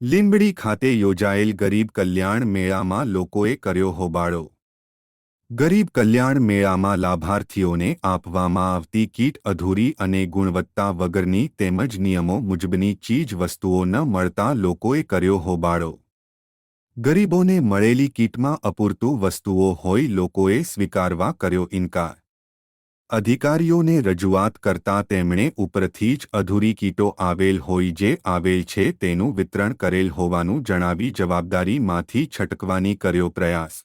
લીંબડી ખાતે યોજાયેલ ગરીબ કલ્યાણ મેળામાં લોકોએ કર્યો હોબાળો. ગરીબ કલ્યાણ મેળામાં લાભાર્થીઓને આપવામાં આવતી કીટ અધૂરી અને ગુણવત્તા વગરની તેમજ નિયમો મુજબની ચીજ વસ્તુઓ ન મળતા લોકોએ કર્યો હોબાળો. ગરીબોને મળેલી કીટમાં અપૂરતું વસ્તુઓ હોય લોકોએ સ્વીકારવા કર્યો ઇનકાર. અધિકારીઓને રજૂઆત કરતા તેમણે ઉપરથી જ અધૂરી કીટો આવેલ હોય જે આવેલ છે તેનું વિતરણ કરેલ હોવાનું જણાવી જવાબદારીમાંથી છટકવાની કર્યો પ્રયાસ.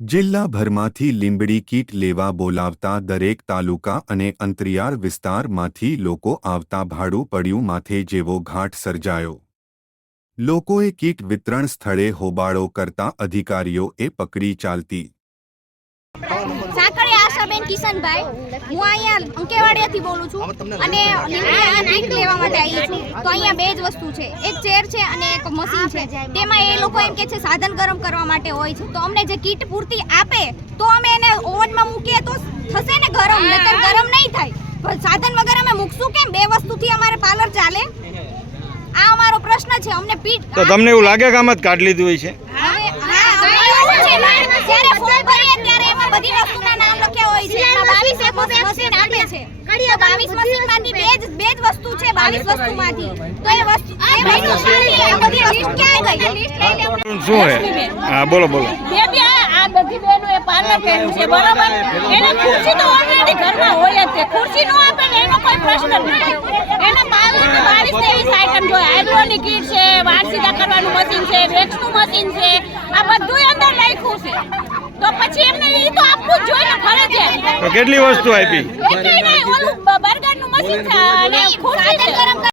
જિલ્લાભરમાંથી લીંબડી કીટ લેવા બોલાવતા દરેક તાલુકા અને અંતરિયાળ વિસ્તારમાંથી લોકો આવતા ભાડું પડ્યું માથે જેવો ઘાટ સર્જાયો. લોકોએ કીટ વિતરણ સ્થળે હોબાળો કરતા અધિકારીઓએ પકડી ચાલતી સાંકળે આશાબેન કિશનભાઈ. હું અહીંયા અંકેવાડિયાથી બોલું છું અને આ કીટ લેવા માટે આવી છું. તો અહીંયા બે જ વસ્તુ છે. એક ચેર છે અને એક મશીન છે. તેમાં એ લોકો એમ કે છે સાધન ગરમ કરવા માટે હોય છે. તો અમને જે કીટ પૂરતી આપે તો અમે એને ઓવનમાં મૂકીએ તો થશે ને ગરમ. નહીતર ગરમ નહીં થાય. સાધન વગર અમે મૂકશું કેમ? બે વસ્તુથી અમારે પાર્લર ચાલે. આ અમારો પ્રશ્ન છે. અમને પીટ તો તમને એવું લાગે કે આમ જ કાઢ લીધું હોય છે હવે હા હવે એવું છે ને, જ્યારે ફોન કરીએ ત્યારે એમાં બધી વસ્તુના નામ લખ્યા હોય છે એમાં 22 એક મશીન આપે છે તો 22 મશીનમાંથી બે જ બે જ વસ્તુ છે 22 વસ્તુમાંથી. તો એ વસ્તુ એ વસ્તુ આ બધી લિસ્ટ ક્યાં ગઈ? લિસ્ટ લઈ લેવું શું હે? હા બોલો બોલો. બે બે આ બધી બહેનો એ પાર્લર કર્યું છે બરોબર? એને ખુરશી તો ઓલરેડી ઘરમાં હોય જ છે. ખુરશી નો આપે ને એનો કોઈ પ્રશ્ન નથી. એને પાર્લર ને બાવીસ ત્રેવીસ આઈટમ જોઈએ. આઈબ્રોની કીટ છે વાળ સીધા કરવાનું મશીન છે મશીન આ બધું અંદર લખ્યું છે. તો પછી એમને એ તો આપવું જ જોઈએ કેટલી વસ્તુ આપી?